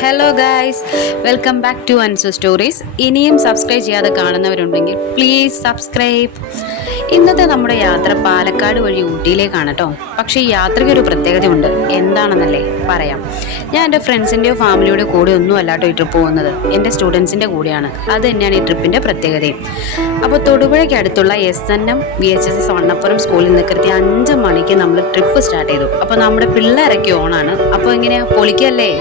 Hello guys, welcome back to Ansu stories. ഇനിയും subscribe ചെയ്യാതെ കാണുന്നവരുണ്ടെങ്കിൽ പ്ലീസ് സബ്സ്ക്രൈബ്. ഇന്നത്തെ നമ്മുടെ യാത്ര പാലക്കാട് വഴി ഊട്ടിയിലേക്കാണ് കേട്ടോ. പക്ഷേ ഈ യാത്രയ്ക്ക് ഒരു പ്രത്യേകതയുണ്ട്. എന്താണെന്നല്ലേ പറയാം. ഞാൻ എൻ്റെ ഫ്രണ്ട്സിൻ്റെയോ ഫാമിലിയുടെ കൂടെ ഒന്നും അല്ലാട്ടോ ഈ ട്രിപ്പ് പോകുന്നത്, എൻ്റെ സ്റ്റുഡൻസിൻ്റെ കൂടെയാണ്. അത് തന്നെയാണ് ഈ ട്രിപ്പിൻ്റെ പ്രത്യേകതയും. അപ്പോൾ തൊടുപുഴയ്ക്ക് അടുത്തുള്ള SNM VHSS വണ്ണപ്പുറം സ്കൂളിൽ നിന്ന് കൃത്യം 5 മണിക്ക് നമ്മൾ ട്രിപ്പ് സ്റ്റാർട്ട് ചെയ്തു. അപ്പോൾ നമ്മുടെ പിള്ളേരൊക്കെ ഓണാണ്. അപ്പോൾ എങ്ങനെയാ, പൊളിക്കല്ലേ?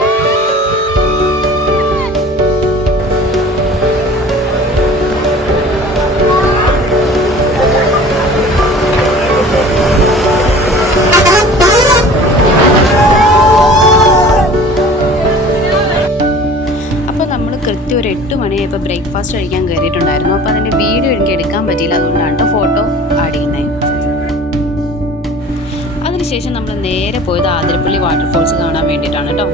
കൃത്യം ഒരു 8 മണിയായപ്പോൾ ബ്രേക്ക്ഫാസ്റ്റ് കഴിക്കാൻ കയറിയിട്ടുണ്ടായിരുന്നു. അപ്പോൾ അതിൻ്റെ വീഡിയോ എനിക്ക് എടുക്കാൻ പറ്റിയില്ല, അതുകൊണ്ടാണ് ഫോട്ടോ ആഡ് ചെയ്യുന്നത്. അതിനുശേഷം നമ്മൾ നേരെ പോയത് ആതിരപ്പള്ളി വാട്ടർഫോൾസ് കാണാൻ വേണ്ടിയിട്ടാണ് കേട്ടോ.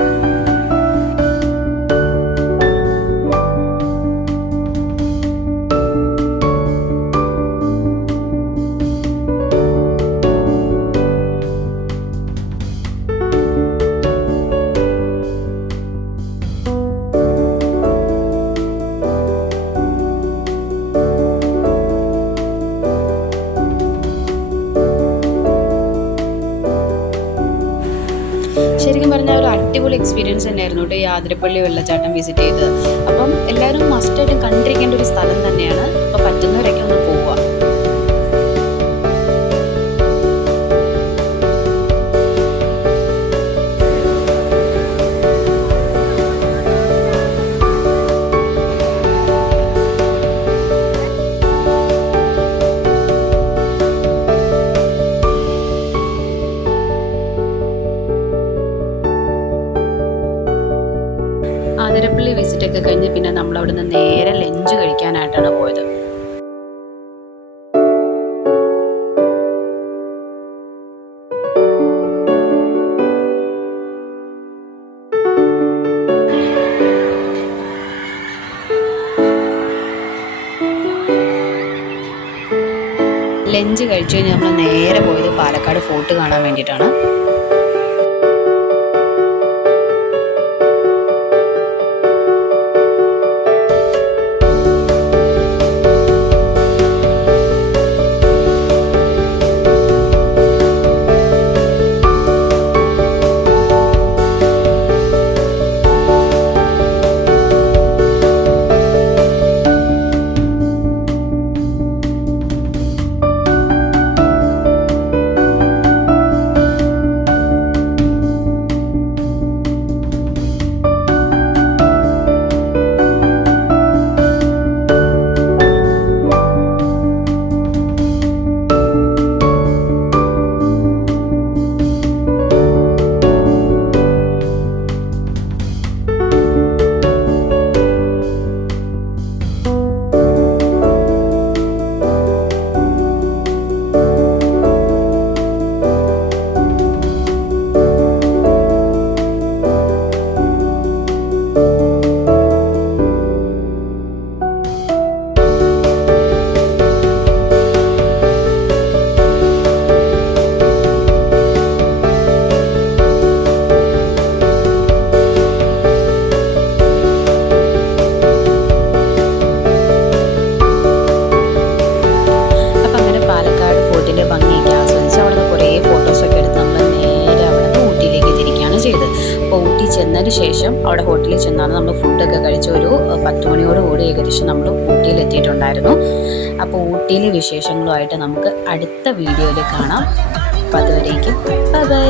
ശരിക്കും പറഞ്ഞാൽ ഒരു അടിപൊളി എക്സ്പീരിയൻസ് തന്നെയായിരുന്നു കേട്ടോ ഈ ആതിരപ്പള്ളി വെള്ളച്ചാട്ടം വിസിറ്റ് ചെയ്തത്. അപ്പം എല്ലാവരും മസ്റ്റായിട്ടും കണ്ടിരിക്കേണ്ട ഒരു സ്ഥലം തന്നെയാണ്. അപ്പോൾ പറ്റുന്നവരൊക്കെ ഒന്ന് പോവുക. ആതിരപ്പള്ളി വിസിറ്റൊക്കെ കഴിഞ്ഞ് പിന്നെ നമ്മൾ അവിടെ നിന്ന് നേരെ ലഞ്ച് കഴിക്കാനായിട്ടാണ് പോയത്. ലഞ്ച് കഴിച്ചു കഴിഞ്ഞ് നമ്മൾ നേരെ പോയത് പാലക്കാട് ഫോർട്ട് കാണാൻ വേണ്ടിയിട്ടാണ്. ചെന്നതിന് ശേഷം അവിടെ ഹോട്ടലിൽ ചെന്നാണ് നമ്മൾ ഫുഡൊക്കെ കഴിച്ച് ഒരു 10 മണിയോടുകൂടി ഏകദേശം നമ്മൾ ഊട്ടിയിൽ എത്തിയിട്ടുണ്ടായിരുന്നു. അപ്പോൾ ഊട്ടിയിലെ വിശേഷങ്ങളുമായിട്ട് നമുക്ക് അടുത്ത വീഡിയോയിൽ കാണാം. അപ്പോൾ അതുവരേക്കും ബൈ ബൈ.